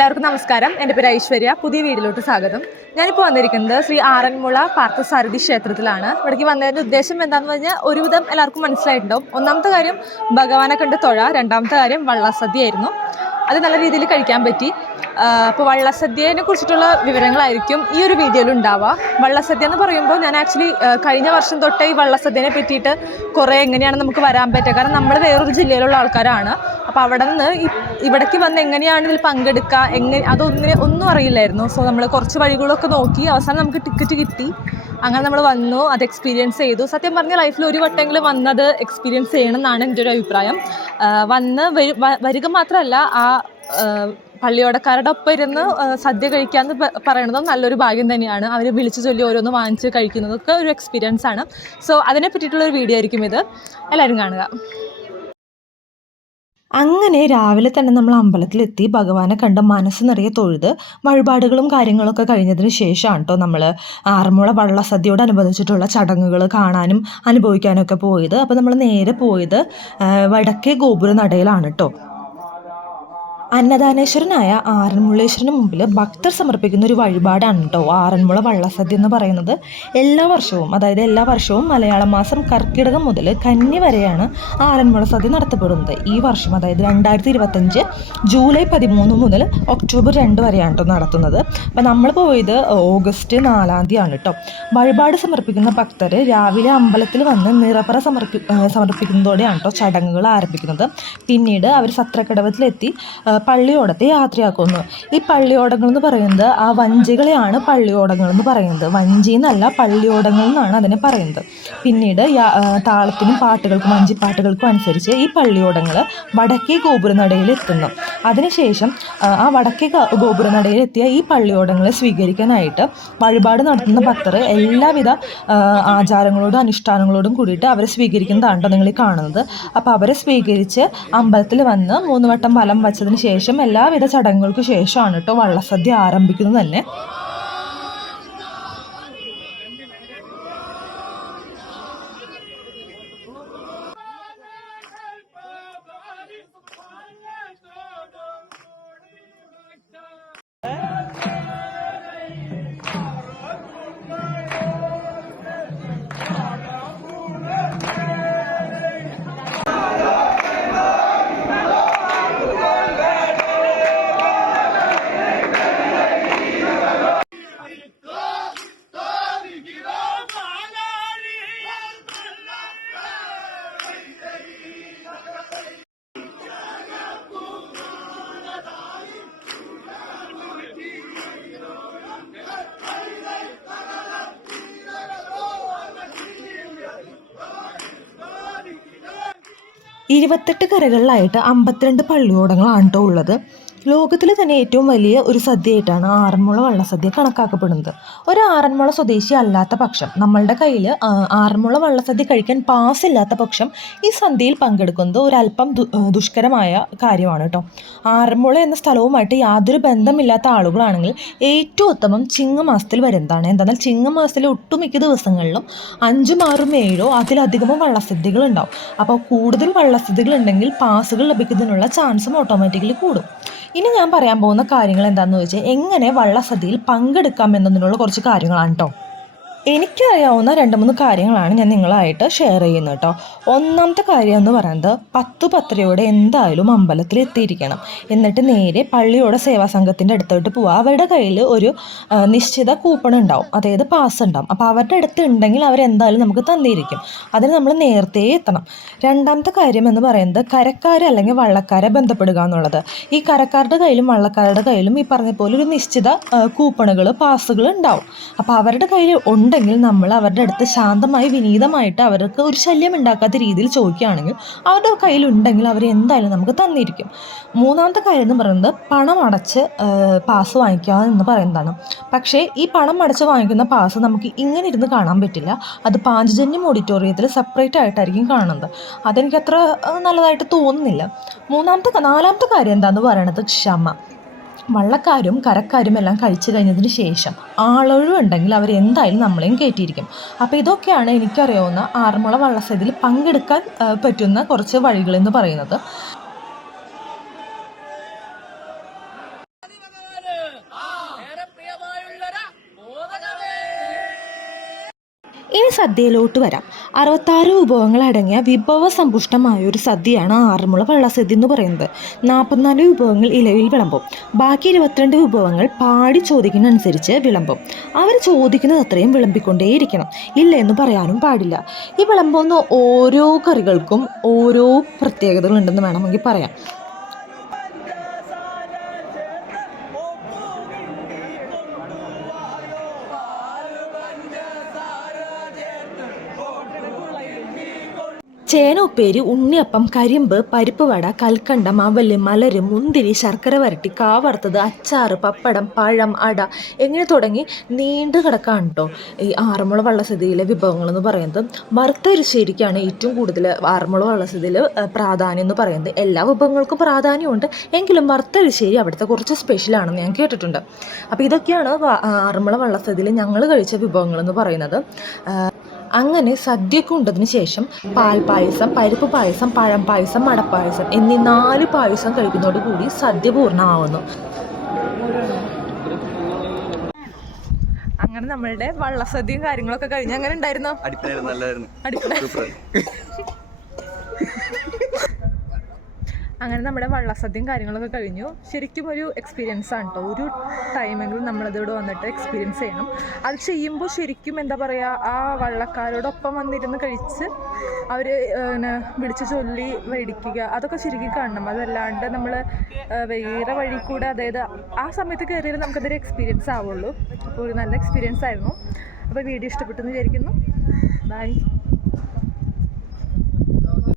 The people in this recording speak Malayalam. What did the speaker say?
എല്ലാവർക്കും നമസ്കാരം. എൻ്റെ പേര് ഐശ്വര്യ. പുതിയ വീഡിയോയിലോട്ട് സ്വാഗതം. ഞാനിപ്പോൾ വന്നിരിക്കുന്നത് ശ്രീ ആറന്മുള പാർത്ഥസാരഥി ക്ഷേത്രത്തിലാണ്. ഇവിടേക്ക് വന്നതിൻ്റെ ഉദ്ദേശം എന്താണെന്ന് പറഞ്ഞാൽ ഒരുവിധം എല്ലാവർക്കും മനസ്സിലായിട്ടുണ്ടാവും. ഒന്നാമത്തെ കാര്യം ഭഗവാനെ കണ്ട് തൊഴ, രണ്ടാമത്തെ കാര്യം വള്ളസദ്യയായിരുന്നു. അത് നല്ല രീതിയിൽ കഴിക്കാൻ പറ്റി. അപ്പോൾ വള്ളസദ്യയെ കുറിച്ചിട്ടുള്ള വിവരങ്ങളായിരിക്കും ഈ ഒരു വീഡിയോയിൽ ഉണ്ടാവുക. വള്ളസദ്യ എന്ന് പറയുമ്പോൾ ഞാൻ ആക്ച്വലി കഴിഞ്ഞ വർഷം തൊട്ടേ ഈ വള്ളസദ്യനെ പറ്റിയിട്ട് കുറേ എങ്ങനെയാണ് നമുക്ക് വരാൻ പറ്റുക, കാരണം നമ്മൾ വേറൊരു ജില്ലയിലുള്ള ആൾക്കാരാണ്. അപ്പോൾ അവിടെ നിന്ന് ഇവിടേക്ക് വന്ന് എങ്ങനെയാണ് ഇതിൽ പങ്കെടുക്കുക, ഒന്നും അറിയില്ലായിരുന്നു. സോ നമ്മൾ കുറച്ച് വഴികളൊക്കെ നോക്കി അവസാനം നമുക്ക് ടിക്കറ്റ് കിട്ടി. അങ്ങനെ നമ്മൾ വന്നു, അത് എക്സ്പീരിയൻസ് ചെയ്തു. സത്യം പറഞ്ഞാൽ ലൈഫിൽ ഒരു വട്ടമെങ്കിലും വന്നത് എക്സ്പീരിയൻസ് ചെയ്യണം എന്നാണ് എൻ്റെ ഒരു അഭിപ്രായം. വരിക മാത്രമല്ല, ആ പള്ളിയോടക്കാരുടെ ഒപ്പം ഇരുന്ന് സദ്യ കഴിക്കാമെന്ന് പറയണതും നല്ലൊരു ഭാഗ്യം തന്നെയാണ്. അവർ വിളിച്ചു ചൊല്ലി ഓരോന്ന് വാങ്ങിച്ച് കഴിക്കുന്നതൊക്കെ ഒരു എക്സ്പീരിയൻസ് ആണ്. സോ അതിനെ പറ്റിയിട്ടുള്ളൊരു വീഡിയോ ആയിരിക്കും ഇത്. എല്ലാവരും കാണുക. അങ്ങനെ രാവിലെ തന്നെ നമ്മൾ അമ്പലത്തിലെത്തി ഭഗവാനെ കണ്ട് മനസ്സ് നിറയെ തൊഴുത് വഴിപാടുകളും കാര്യങ്ങളൊക്കെ കഴിഞ്ഞതിന് ശേഷമാണ് കേട്ടോ നമ്മൾ ആറന്മുള വള്ളസദ്യയോടനുബന്ധിച്ചിട്ടുള്ള ചടങ്ങുകൾ കാണാനും അനുഭവിക്കാനും ഒക്കെ പോയത്. അപ്പോൾ നമ്മൾ നേരെ പോയത് വടക്കേ ഗോപുര നടയിലാണ് കേട്ടോ. അന്നദാനേശ്വരനായ ആറന്മുളേശ്വരന് മുമ്പിൽ ഭക്തർ സമർപ്പിക്കുന്ന ഒരു വഴിപാടാണ് കേട്ടോ ആറന്മുള വള്ളസദ്യ എന്ന് പറയുന്നത്. എല്ലാ വർഷവും മലയാള മാസം കർക്കിടകം മുതൽ കന്നി വരെയാണ് ആറന്മുള സദ്യ നടത്തപ്പെടുന്നത്. ഈ വർഷം അതായത് 2025 ജൂലൈ 13 മുതൽ ഒക്ടോബർ 2 വരെയാണ് കേട്ടോ നടത്തുന്നത്. അപ്പം നമ്മൾ പോയത് ഓഗസ്റ്റ് 4 കേട്ടോ. വഴിപാട് സമർപ്പിക്കുന്ന ഭക്തർ രാവിലെ അമ്പലത്തിൽ വന്ന് നിറപ്പറ സമർപ്പിക്കുന്നതോടെയാണ് കേട്ടോ ചടങ്ങുകൾ ആരംഭിക്കുന്നത്. പിന്നീട് അവർ സത്രക്കടവത്തിലെത്തി പള്ളിയോടത്തെ യാത്രയാക്കുന്നു. ഈ പള്ളിയോടങ്ങൾ എന്ന് പറയുന്നത് ആ വഞ്ചികളെയാണ് പള്ളിയോടങ്ങൾ എന്ന് പറയുന്നത്. വഞ്ചി എന്നല്ല, പള്ളിയോടങ്ങൾ എന്നാണ് അതിനെ പറയുന്നത്. പിന്നീട് താളത്തിനും പാട്ടുകൾക്കും വഞ്ചിപ്പാട്ടുകൾക്കും അനുസരിച്ച് ഈ പള്ളിയോടങ്ങൾ വടക്കേ ഗോപുരനടയിൽ എത്തുന്നു. അതിനുശേഷം ആ വടക്കേ ഗോപുരനടയിൽ എത്തിയ ഈ പള്ളിയോടങ്ങളെ സ്വീകരിക്കാനായിട്ട് വഴിപാട് നടത്തുന്ന ഭക്തർ എല്ലാവിധ ആചാരങ്ങളോടും അനുഷ്ഠാനങ്ങളോടും കൂടിയിട്ട് അവരെ സ്വീകരിക്കുന്നതാണ് നിങ്ങൾ ഈ കാണുന്നത്. അപ്പോൾ അവരെ സ്വീകരിച്ച് അമ്പലത്തിൽ വന്ന് 3 വട്ടം വലം വച്ചതിന് ശേഷം എല്ലാവിധ ചടങ്ങുകൾക്ക് ശേഷമാണ് കേട്ടോ വള്ളസദ്യ ആരംഭിക്കുന്നത് തന്നെ. ഇരുപത്തെട്ട് കരകളിലായിട്ട് 52 പള്ളിയോടങ്ങളാണ് കേട്ടോ ഉള്ളത്. ലോകത്തിൽ തന്നെ ഏറ്റവും വലിയ ഒരു സദ്യയായിട്ടാണ് ആറന്മുള വള്ളസദ്യ കണക്കാക്കപ്പെടുന്നത്. ഒരു ആറന്മുള സ്വദേശി അല്ലാത്ത പക്ഷം, നമ്മളുടെ കയ്യിൽ ആറന്മുള വള്ളസദ്യ കഴിക്കാൻ പാസ് ഇല്ലാത്ത പക്ഷം ഈ സദ്യയിൽ പങ്കെടുക്കുന്നത് ഒരല്പം ദുഷ്കരമായ കാര്യമാണ് കേട്ടോ. ആറന്മുള എന്ന സ്ഥലവുമായിട്ട് യാതൊരു ബന്ധമില്ലാത്ത ആളുകളാണെങ്കിൽ ഏറ്റവും ഉത്തമം ചിങ്ങമാസത്തിൽ വരുന്നതാണ്. എന്താണെന്നാൽ ചിങ്ങമാസത്തിലെ ഒട്ടുമിക്ക ദിവസങ്ങളിലും 5, 6, 7 അതിലധികമോ വള്ളസദ്യകൾ ഉണ്ടാവും. അപ്പോൾ കൂടുതൽ വള്ളസദ്യകൾ ഉണ്ടെങ്കിൽ പാസുകൾ ലഭിക്കുന്നതിനുള്ള ചാൻസും ഓട്ടോമാറ്റിക്കലി കൂടും. ഇനി ഞാൻ പറയാൻ പോകുന്ന കാര്യങ്ങൾ എന്താണെന്ന് വെച്ചാൽ എങ്ങനെ വള്ളസദ്യയിൽ പങ്കെടുക്കാം എന്നതിനുള്ള കുറച്ച് കാര്യങ്ങളാണ് കേട്ടോ. എനിക്കറിയാവുന്ന 2-3 കാര്യങ്ങളാണ് ഞാൻ നിങ്ങളായിട്ട് ഷെയർ ചെയ്യുന്നത് കേട്ടോ. ഒന്നാമത്തെ കാര്യം എന്ന് പറയുന്നത് 10 എന്തായാലും അമ്പലത്തിൽ എത്തിയിരിക്കണം. എന്നിട്ട് നേരെ പള്ളിയോടെ സേവാ സംഘത്തിൻ്റെ അടുത്തോട്ട് പോവുക. അവരുടെ കയ്യിൽ ഒരു നിശ്ചിത കൂപ്പൺ ഉണ്ടാവും, അതായത് പാസ് ഉണ്ടാവും. അപ്പോൾ അവരുടെ അടുത്ത് ഉണ്ടെങ്കിൽ അവരെന്തായാലും നമുക്ക് തന്നിരിക്കും. അതിന് നമ്മൾ നേരത്തെ എത്തണം. രണ്ടാമത്തെ കാര്യം എന്ന് പറയുന്നത് കരക്കാരെ അല്ലെങ്കിൽ വള്ളക്കാരെ ബന്ധപ്പെടുക എന്നുള്ളത്. ഈ കരക്കാരുടെ കയ്യിലും വള്ളക്കാരുടെ കയ്യിലും ഈ പറഞ്ഞ പോലെ ഒരു നിശ്ചിത കൂപ്പണുകൾ പാസുകൾ ഉണ്ടാവും. അപ്പോൾ അവരുടെ കയ്യിൽ ഉണ്ടെങ്കിൽ നമ്മൾ അവരുടെ അടുത്ത് ശാന്തമായി വിനീതമായിട്ട് അവർക്ക് ഒരു ശല്യം ഉണ്ടാക്കാത്ത രീതിയിൽ ചോദിക്കുകയാണെങ്കിൽ അവരുടെ കയ്യിലുണ്ടെങ്കിൽ അവർ എന്തായാലും നമുക്ക് തന്നിരിക്കും. മൂന്നാമത്തെ കാര്യം എന്ന് പറയുന്നത് പണം അടച്ച് പാസ് വാങ്ങിക്കുക എന്ന് പറയുന്നതാണ്. പക്ഷേ ഈ പണം അടച്ച് വാങ്ങിക്കുന്ന പാസ് നമുക്ക് ഇങ്ങനെ ഇരുന്ന് കാണാൻ പറ്റില്ല. അത് പാഞ്ചജന്യം ഓഡിറ്റോറിയത്തിൽ സെപ്പറേറ്റ് ആയിട്ടായിരിക്കും കാണുന്നത്. അതെനിക്കത്ര നല്ലതായിട്ട് തോന്നുന്നില്ല. നാലാമത്തെ കാര്യം എന്താണെന്ന് പറയണത് ക്ഷമ. വള്ളക്കാരും കരക്കാരും എല്ലാം കഴിച്ചു കഴിഞ്ഞതിന് ശേഷം ആളൊഴിവുണ്ടെങ്കിൽ അവർ എന്തായാലും നമ്മളെയും കയറ്റിയിരിക്കും. അപ്പോൾ ഇതൊക്കെയാണ് എനിക്കറിയാവുന്ന ആറന്മുള വള്ളസദ്യയിൽ പങ്കെടുക്കാൻ പറ്റുന്ന കുറച്ച് വഴികളെന്ന് പറയുന്നത്. സദ്യയിലോട്ട് വരാം. 66 വിഭവങ്ങൾ അടങ്ങിയ വിഭവസമ്പുഷ്ടമായ ഒരു സദ്യയാണ് ആറന്മുള വള്ളസദ്യ എന്ന് പറയുന്നത്. 44 വിഭവങ്ങൾ ഇലയിൽ വിളമ്പും. ബാക്കി 22 വിഭവങ്ങൾ പാടി ചോദിക്കുന്നതനുസരിച്ച് വിളമ്പും. അവർ ചോദിക്കുന്നത് അത്രയും വിളമ്പിക്കൊണ്ടേയിരിക്കണം. ഇല്ല എന്ന് പറയാനും പാടില്ല. ഈ വിളമ്പുന്ന ഓരോ കറികൾക്കും ഓരോ പ്രത്യേകതകളുണ്ടെന്ന് വേണമെങ്കിൽ പറയാം. ചേന ഉപ്പേരി, ഉണ്ണിയപ്പം, കരിമ്പ്, പരിപ്പ് വട, കൽക്കണ്ടം, അവല്, മലര്, മുന്തിരി, ശർക്കര വരട്ടി, കാവറുത്തത്, അച്ചാറ്, പപ്പടം, പഴം, അട എങ്ങനെ തുടങ്ങി നീണ്ടു കിടക്കാണ് കേട്ടോ ഈ ആറന്മുള വള്ളസദ്യയിലെ വിഭവങ്ങളെന്ന് പറയുന്നത്. വറുത്ത എരിശ്ശേരിക്കാണ് ഏറ്റവും കൂടുതൽ ആറന്മുള വള്ളസദ്യയിൽ പ്രാധാന്യം എന്ന് പറയുന്നത്. എല്ലാ വിഭവങ്ങൾക്കും പ്രാധാന്യമുണ്ട്, എങ്കിലും വറുത്ത എരിശ്ശേരി അവിടുത്തെ കുറച്ച് സ്പെഷ്യലാണെന്ന് ഞാൻ കേട്ടിട്ടുണ്ട്. അപ്പോൾ ഇതൊക്കെയാണ് ആറന്മുള വള്ളസദ്യയിൽ ഞങ്ങൾ കഴിച്ച വിഭവങ്ങളെന്ന് പറയുന്നത്. അങ്ങനെ സദ്യയൊക്കെ ഉണ്ടതിന് ശേഷം പാൽപ്പായസം, പരിപ്പ് പായസം, പഴം പായസം, മടപ്പായസം എന്നീ 4 പായസം കഴിക്കുന്നതോടുകൂടി സദ്യ പൂർണ്ണമാവുന്നു. അങ്ങനെ നമ്മളുടെ വള്ളസദ്യയും കാര്യങ്ങളൊക്കെ കഴിഞ്ഞ് അങ്ങനെ ഉണ്ടായിരുന്നോ? അങ്ങനെ നമ്മുടെ വള്ളസദ്യയും കാര്യങ്ങളൊക്കെ കഴിഞ്ഞു. ശരിക്കും ഒരു എക്സ്പീരിയൻസ് ആണ് കേട്ടോ. ഒരു ടൈമെങ്കിലും നമ്മളതിവിടെ വന്നിട്ട് എക്സ്പീരിയൻസ് ചെയ്യണം. അത് ചെയ്യുമ്പോൾ ശരിക്കും എന്താ പറയുക, ആ വള്ളക്കാരോടൊപ്പം വന്നിരുന്ന് കഴിച്ച് അവർ വിളിച്ച് ചൊല്ലി മേടിക്കുക, അതൊക്കെ ശരിക്കും കാണണം. അതല്ലാണ്ട് നമ്മൾ വേറെ വഴി കൂടെ, അതായത് ആ സമയത്ത് കയറിയാൽ നമുക്കതൊരു എക്സ്പീരിയൻസ് ആവുള്ളൂ. അപ്പോൾ ഒരു നല്ല എക്സ്പീരിയൻസ് ആയിരുന്നു. അപ്പോൾ വീഡിയോ ഇഷ്ടപ്പെട്ടെന്ന് വിചാരിക്കുന്നു. ബൈ.